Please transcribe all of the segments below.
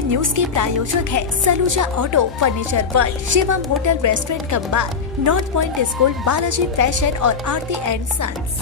खबर न्यूज के प्रायोजक है Saluja auto furniture world, Shivam hotel restaurant cum bar, north point school, Balaji fashion और आरती एंड सन्स।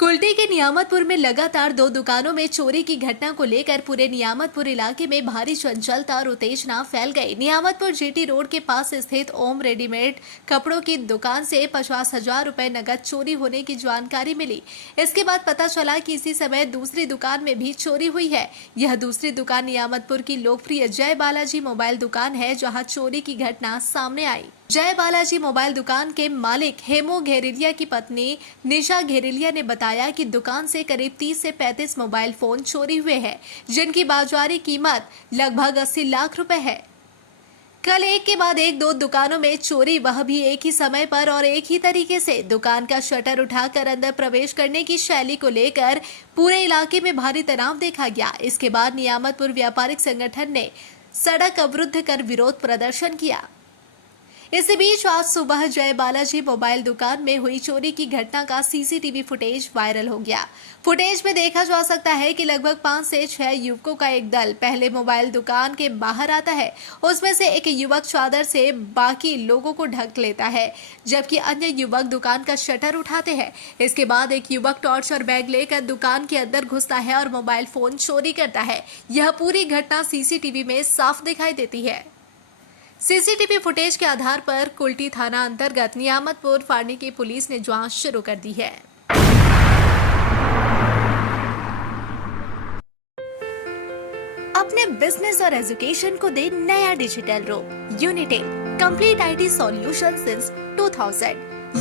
कुल्टी के नियामतपुर में लगातार 2 दुकानों में चोरी की घटना को लेकर पूरे नियामतपुर इलाके में भारी चंचलता और उत्तेजना फैल गई। नियामतपुर जीटी रोड के पास स्थित ओम रेडीमेड कपड़ों की दुकान से 50,000 रुपए नकद चोरी होने की जानकारी मिली। इसके बाद पता चला कि इसी समय दूसरी दुकान में भी चोरी हुई है। यह दूसरी दुकान नियामतपुर की लोकप्रिय जय बालाजी मोबाइल दुकान है, जहाँ चोरी की घटना सामने आई। जय बालाजी मोबाइल दुकान के मालिक हेमो घेरिलिया की पत्नी निशा घेरिलिया ने बताया कि दुकान से करीब 30 से 35 मोबाइल फोन चोरी हुए हैं, जिनकी बाजारी कीमत लगभग 80 लाख रुपए है। कल एक के बाद एक 2 दुकानों में चोरी, वह भी एक ही समय पर और एक ही तरीके से। दुकान का शटर उठाकर अंदर प्रवेश करने की शैली को लेकर पूरे इलाके में भारी तनाव देखा गया। इसके बाद नियामतपुर व्यापारिक संगठन ने सड़क अवरुद्ध कर विरोध प्रदर्शन किया। इसी बीच आज सुबह जय बालाजी मोबाइल दुकान में हुई चोरी की घटना का सीसीटीवी फुटेज वायरल हो गया। फुटेज में देखा जा सकता है कि लगभग 5 से 6 युवकों का एक दल पहले मोबाइल दुकान के बाहर आता है। उसमें से एक युवक चादर से बाकी लोगों को ढक लेता है, जबकि अन्य युवक दुकान का शटर उठाते हैं। इसके बाद एक युवक टॉर्च और बैग लेकर दुकान के अंदर घुसता है और मोबाइल फोन चोरी करता है। यह पूरी घटना सीसीटीवी में साफ दिखाई देती है। सीसीटीवी फुटेज के आधार पर कुल्टी थाना अंतर्गत नियामतपुर फार्नी की पुलिस ने जांच शुरू कर दी है। अपने बिजनेस और एजुकेशन को दे नया डिजिटल रूप। Unitel complete IT solution since 2000।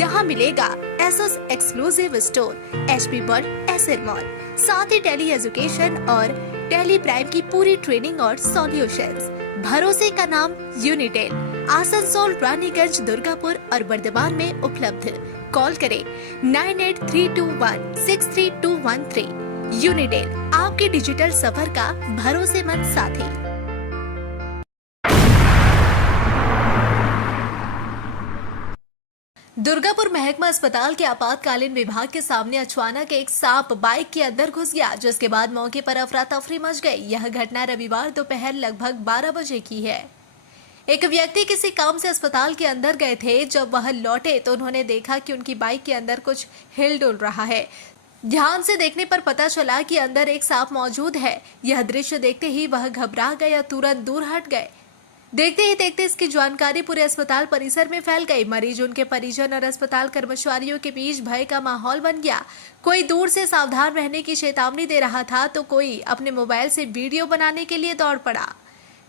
यहाँ मिलेगा Asus exclusive store, HP world, SL mall, साथ ही टेली एजुकेशन और टेली प्राइम की पूरी ट्रेनिंग और सॉल्यूशंस। भरोसे का नाम यूनिटेल, आसनसोल, रानीगंज, दुर्गापुर और वर्धमान में उपलब्ध। कॉल करें 9832163213। यूनिटेल, आपके डिजिटल सफर का भरोसेमंद साथी। दुर्गापुर महकमा अस्पताल के आपातकालीन विभाग के सामने अचानक एक सांप बाइक के अंदर घुस गया, जिसके बाद मौके पर अफरा तफरी मच गई। यह घटना रविवार दोपहर लगभग 12 बजे की है। एक व्यक्ति किसी काम से अस्पताल के अंदर गए थे। जब वह लौटे तो उन्होंने देखा कि उनकी बाइक के अंदर कुछ हिल डुल रहा है। ध्यान से देखने पर पता चला कि अंदर एक सांप मौजूद है। यह दृश्य देखते ही वह घबरा गए और तुरंत दूर हट गए। देखते ही देखते इसकी जानकारी पूरे अस्पताल परिसर में फैल गई। मरीज, उनके परिजन और अस्पताल कर्मचारियों के बीच भय का माहौल बन गया। कोई दूर से सावधान रहने की चेतावनी दे रहा था तो कोई अपने मोबाइल से वीडियो बनाने के लिए दौड़ पड़ा।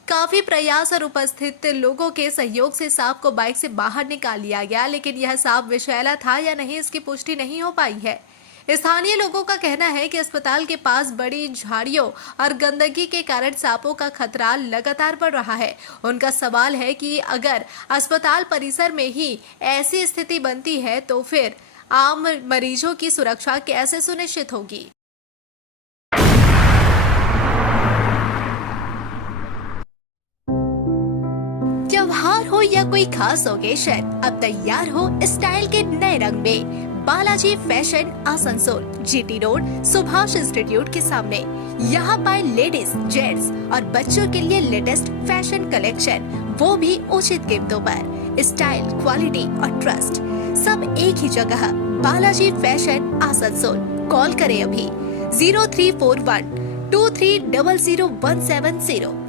काफी प्रयास और उपस्थित लोगों के सहयोग से सांप को बाइक से बाहर निकाल लिया गया, लेकिन यह सांप विषैला था या नहीं, इसकी पुष्टि नहीं हो पाई है। स्थानीय लोगों का कहना है कि अस्पताल के पास बड़ी झाड़ियों और गंदगी के कारण सांपों का खतरा लगातार बढ़ रहा है। उनका सवाल है कि अगर अस्पताल परिसर में ही ऐसी स्थिति बनती है तो फिर आम मरीजों की सुरक्षा कैसे सुनिश्चित होगी। त्योहार हो या कोई खास ओकेशन, अब तैयार हो स्टाइल के नए रंग में। Balaji fashion, Asansol, GT road, Subhash institute के सामने। यहाँ पाए लेडीज, जेंट्स और बच्चों के लिए लेटेस्ट फैशन कलेक्शन, वो भी उचित कीमतों पर। स्टाइल, क्वालिटी और ट्रस्ट सब एक ही जगह। बालाजी फैशन, आसनसोल। कॉल करें अभी 034123000170।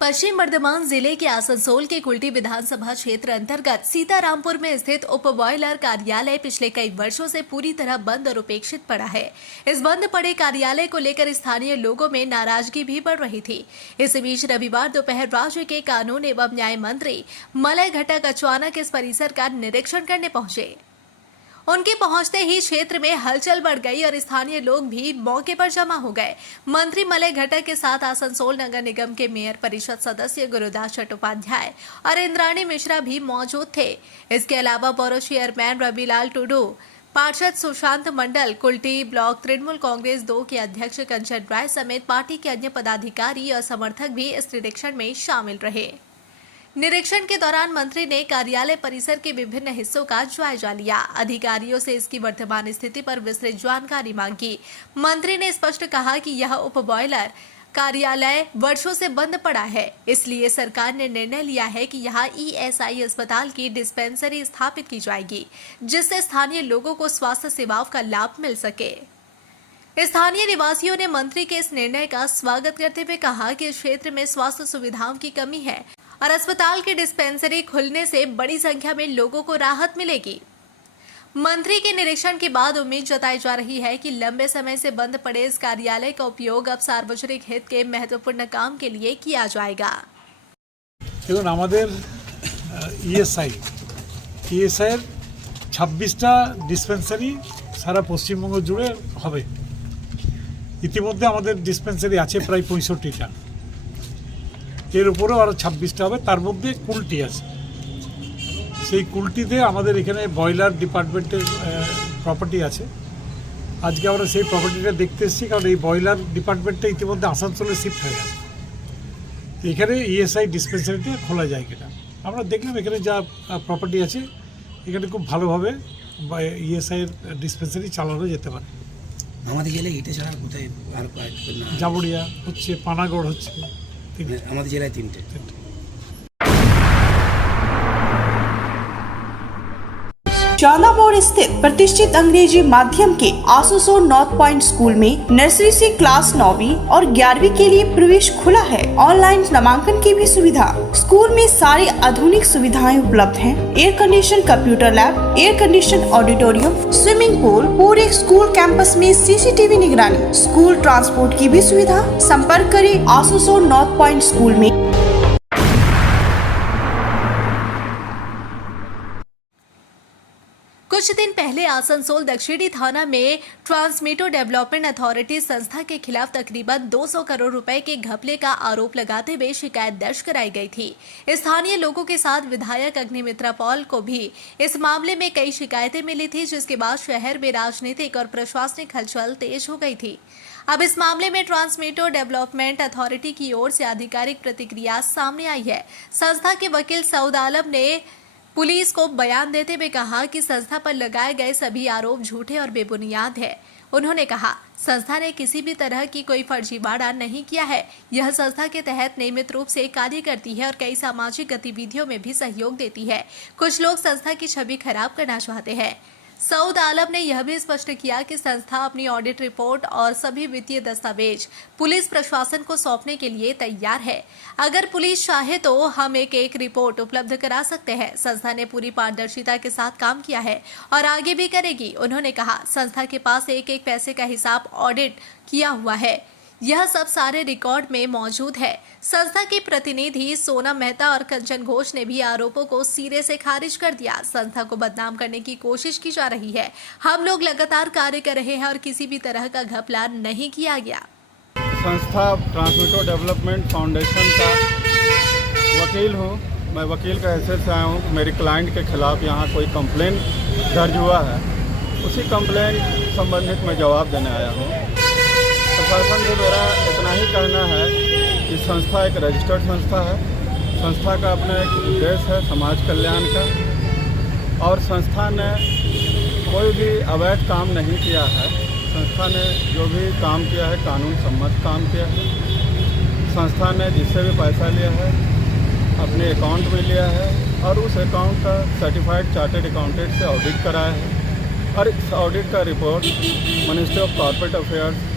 पश्चिम बर्धमान जिले के आसनसोल के कुल्टी विधानसभा क्षेत्र अंतर्गत सीतारामपुर में स्थित उप बॉयलर कार्यालय पिछले कई वर्षों से पूरी तरह बंद और उपेक्षित पड़ा है। इस बंद पड़े कार्यालय को लेकर स्थानीय लोगों में नाराजगी भी बढ़ रही थी। इस बीच रविवार दोपहर राज्य के कानून एवं न्याय मंत्री मलय घटक अचानक इस परिसर का निरीक्षण करने पहुंचे। उनके पहुंचते ही क्षेत्र में हलचल बढ़ गई और स्थानीय लोग भी मौके पर जमा हो गए। मंत्री मलय घटक के साथ आसनसोल नगर निगम के मेयर परिषद सदस्य गुरुदास चट्टोपाध्याय और इंद्राणी मिश्रा भी मौजूद थे। इसके अलावा बोरो चेयरमैन रविलाल टुडू, पार्षद सुशांत मंडल, कुल्टी ब्लॉक तृणमूल कांग्रेस 2 के अध्यक्ष कंचन राय समेत पार्टी के अन्य पदाधिकारी और समर्थक भी इस निरीक्षण में शामिल रहे। निरीक्षण के दौरान मंत्री ने कार्यालय परिसर के विभिन्न हिस्सों का जायजा लिया। अधिकारियों से इसकी वर्तमान स्थिति पर विस्तृत जानकारी मांगी। मंत्री ने स्पष्ट कहा कि यह उप बॉयलर कार्यालय वर्षों से बंद पड़ा है, इसलिए सरकार ने निर्णय लिया है कि यहाँ ईएसआई अस्पताल की डिस्पेंसरी स्थापित की जाएगी, जिससे स्थानीय लोगों को स्वास्थ्य सेवाओं का लाभ मिल सके। स्थानीय निवासियों ने मंत्री के इस निर्णय का स्वागत करते हुए कहा कि इस क्षेत्र में स्वास्थ्य सुविधाओं की कमी है और अस्पताल की डिस्पेंसरी खुलने से बड़ी संख्या में लोगों को राहत मिलेगी। मंत्री के निरीक्षण के बाद उम्मीद जताई जा रही है कि लंबे समय से बंद पड़े इस कार्यालय का उपयोग अब सार्वजनिक हित के महत्वपूर्ण काम के लिए किया जाएगा। দেখুন আমাদের ইএসআই 26টা ডিসপেন্সারি সারা পশ্চিমবঙ্গ জুড়ে হবে। ইতিমধ্যে আমাদের ডিসপেন্সারি আছে প্রায় 65টা, এর উপরেও আরও 26টা হবে। তার মধ্যে কুলটি আছে, সেই কুলটিতে আমাদের এখানে বয়লার ডিপার্টমেন্টের প্রপার্টি আছে। আজকে আমরা সেই প্রপার্টিটা দেখতে এসেছি, কারণ এই বয়লার ডিপার্টমেন্টটা ইতিমধ্যে আসানসোলে শিফট হয়ে গেছে। এখানে ইএসআই ডিসপেন্সারিটা খোলা যায় কিনা আমরা দেখলাম। এখানে যা প্রপার্টি আছে এখানে খুব ভালোভাবে ইএসআই এর ডিসপেন্সারি চালানো যেতে পারে। আমাদের জেলায় এটা ছাড়া কোথায় আর জাবড়িয়া হচ্ছে, পানাগড় হচ্ছে, আমাদের জেলায় 3টে। शाला मोड़ स्थित प्रतिष्ठित अंग्रेजी माध्यम के आसुसो नॉर्थ पॉइंट स्कूल में नर्सरी से क्लास 9वीं और 11वीं के लिए प्रवेश खुला है। ऑनलाइन नामांकन की भी सुविधा। स्कूल में सारी आधुनिक सुविधाएं उपलब्ध हैं। Air condition computer lab, air condition auditorium, swimming pool, पूरे स्कूल कैंपस में सीसीटीवी निगरानी, स्कूल ट्रांसपोर्ट की भी सुविधा। संपर्क करें आसुसो नॉर्थ पॉइंट स्कूल में। कुछ दिन पहले आसनसोल दक्षिणी थाना में ट्रांसमीटर डेवलपमेंट अथॉरिटी संस्था के खिलाफ तकरीबन 200 करोड़ रुपए के घपले का आरोप लगाते हुए शिकायत दर्ज कराई गई थी। स्थानीय लोगों के साथ विधायक अग्निमित्रा पॉल को भी इस मामले में कई शिकायतें मिली थी, जिसके बाद शहर में राजनीतिक और प्रशासनिक हलचल तेज हो गई थी। अब इस मामले में ट्रांसमीटर डेवलपमेंट अथॉरिटी की ओर से आधिकारिक प्रतिक्रिया सामने आई है। संस्था के वकील सऊद आलम ने पुलिस को बयान देते हुए कहा कि संस्था पर लगाए गए सभी आरोप झूठे और बेबुनियाद है। उन्होंने कहा, संस्था ने किसी भी तरह की कोई फर्जीवाड़ा नहीं किया है। यह संस्था के तहत नियमित रूप से कार्य करती है और कई सामाजिक गतिविधियों में भी सहयोग देती है। कुछ लोग संस्था की छवि खराब करना चाहते हैं। सऊद आलम ने यह भी स्पष्ट किया कि संस्था अपनी ऑडिट रिपोर्ट और सभी वित्तीय दस्तावेज पुलिस प्रशासन को सौंपने के लिए तैयार है। अगर पुलिस चाहे तो हम एक रिपोर्ट उपलब्ध करा सकते हैं। संस्था ने पूरी पारदर्शिता के साथ काम किया है और आगे भी करेगी। उन्होंने कहा, संस्था के पास एक पैसे का हिसाब ऑडिट किया हुआ है। यह सब सारे रिकॉर्ड में मौजूद है। संस्था की प्रतिनिधि सोनम मेहता और कंचन घोष ने भी आरोपों को सिरे से खारिज कर दिया। संस्था को बदनाम करने की कोशिश की जा रही है। हम लोग लगातार कार्य कर रहे हैं और किसी भी तरह का घपला नहीं किया गया। संस्था ट्रांसमीटर डेवलपमेंट फाउंडेशन का वकील हूँ। मैं वकील का हैसियत से आया हूँ। मेरी क्लाइंट के खिलाफ यहाँ कोई कंप्लेन दर्ज हुआ है, उसी कंप्लेन संबंधित मैं जवाब देने आया हूँ। प्रशासन के द्वारा इतना ही कहना है कि संस्था एक रजिस्टर्ड संस्था है। संस्था का अपना एक उद्देश्य है समाज कल्याण का, और संस्था ने कोई भी अवैध काम नहीं किया है। संस्था ने जो भी काम किया है कानून सम्मत काम किया है। संस्था ने जिससे भी पैसा लिया है अपने अकाउंट में लिया है और उस अकाउंट का सर्टिफाइड चार्टर्ड अकाउंटेंट से ऑडिट कराया है, और इस ऑडिट का report ministry of corporate affairs,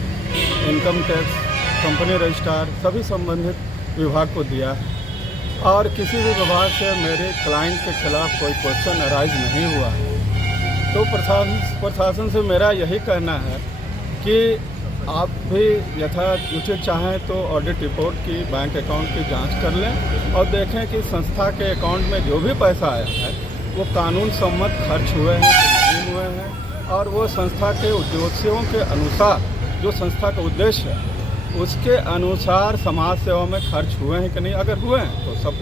income tax, company registrar सभी संबंधित विभाग को दिया है। और किसी भी विभाग से मेरे क्लाइंट के खिलाफ कोई क्वेश्चन अराइज नहीं हुआ है। तो प्रशासन से मेरा यही कहना है कि आप भी यथाउचित चाहें तो ऑडिट रिपोर्ट की, बैंक अकाउंट की जांच कर लें और देखें कि संस्था के अकाउंट में जो भी पैसा आया है वो कानून सम्मत खर्च हुए हैं कि नहीं हुए हैं, और वो संस्था के उद्देश्यों के अनुसार, जो संस्था का उद्देश्य है उसके अनुसार समाज सेवा में खर्च हुए हैं कि नहीं। अगर हुए हैं तो सब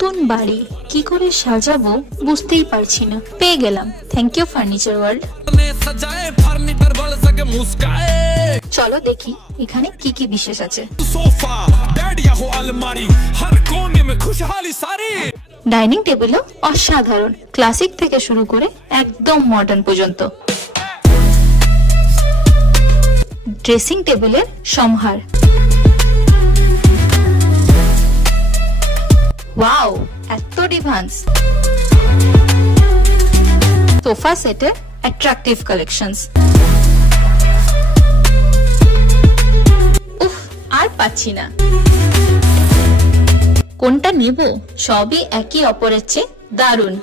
নতুন বাড়ি কি করে সাজাবো বুঝতেই পারছি না। পেয়ে গেলাম, থ্যাংক ইউ ফার্নিচার ওয়ার্ল্ড। চলো দেখি এখানে কি কি বিশেষ আছে। ডাইনিং টেবিলও অসাধারণ, ক্লাসিক থেকে শুরু করে একদম মডার্ন পর্যন্ত। ড্রেসিং টেবিলের সমাহার, ওয়াও এত ডিভান্স। সোফা সেটের অ্যাট্রাকটিভ কালেকশনস, উফ আর পাচ্ছি না, কোনটা নেব? সবই একই অপরের চেয়ে দারুণ।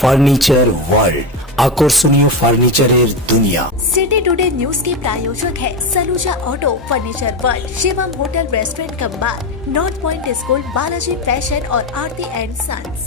ফার্নিচার ওয়ার্ল্ড, আকর্ষণীয় ফার্নিচারের দুनिया। सिटी टुडे न्यूज के प्रायोजक है Saluja auto, furniture world, Shivam hotel restaurant cum bar, north point school, Balaji fashion और आरती एंड सन्स।